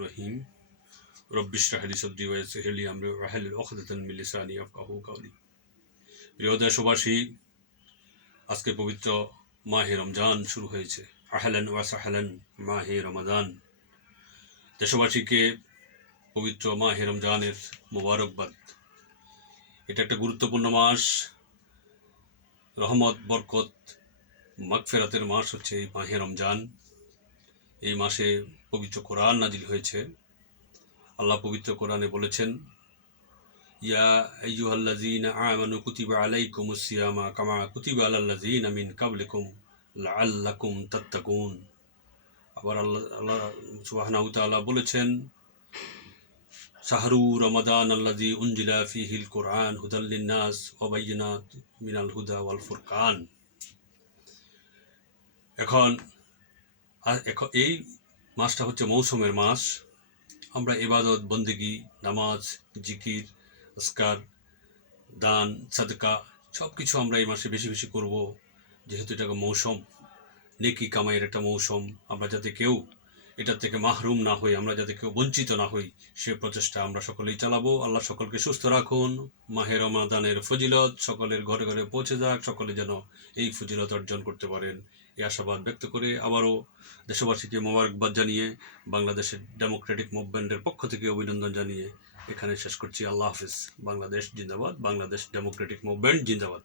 রহিম রব্বি ইশরাহ লি সাদরি ওয়া ইয়াসসির লি আমরি ওয়াহলুল উকদাতাম মিন লিসানি ইয়াফকাহু কাওলি। প্রিয় দেশবাসী, আজকে পবিত্র মাহে রমজান শুরু হয়েছে। আহলান ওয়া সাহলান মাহে রমাদান। দেশবাসীকে পবিত্র মাহে রমজানের মোবারকবাদ। এটা একটা গুরুত্বপূর্ণ মাস, রহমত, বরকত, মাগফিরাতের মাস হচ্ছে এই মাহে রমজান। এই মাসে পবিত্র কোরআন নাজিল হয়েছে। আল্লাহ পবিত্র কোরআনে বলেছেন, ইয়া আইয়ুহাল্লাযীনা আমানু কুতিবা আলাইকুমুস সিয়ামা কামা কুতিবা আলাল্লাযীনা মিন ক্বাবলিকুম লাআল্লাকুম তাত্তাকুন। আবার আল্লাহ সুবহানাহু ওয়া তাআলা বলেছেন, শাহরু রমাদান আল্লাযী উনজিলা ফীহিল কুরআন হুদাল লিন-নাস ওয়া বায়্যিনাত মিনাল হুদা ওয়াল ফুরকান। এখন এই মাসটা হচ্ছে মৌসুমের মাস। আমরা ইবাদত, বন্দেগী, নামাজ, জিকির, আজকার, দান, সাদকা সব কিছু আমরা এই মাসে বেশি বেশি করব, যেহেতু এটা মৌসুম, নেকি কামাইয়ের একটা মৌসুম। আমরা যাতে কেউ এটার থেকে মাহরুম না হই, আমরা যাতে কেউ বঞ্চিত না হই, সে প্রচেষ্টা আমরা সকলেই চালাবো। আল্লাহ সকলকে সুস্থ রাখুন। মাহে রমাদানের ফজিলত সকলের ঘরে ঘরে পৌঁছে যাক, সকলে যেন এই ফজিলত অর্জন করতে পারেন, এই আশাবাদ ব্যক্ত করে আবারও দেশবাসীকে মোবারকবাদ জানিয়ে, বাংলাদেশের ডেমোক্রেটিক মুভমেন্টের পক্ষ থেকে অভিনন্দন জানিয়ে এখানে শেষ করছি। আল্লাহ হাফিজ। বাংলাদেশ জিন্দাবাদ। বাংলাদেশ ডেমোক্রেটিক মুভমেন্ট জিন্দাবাদ।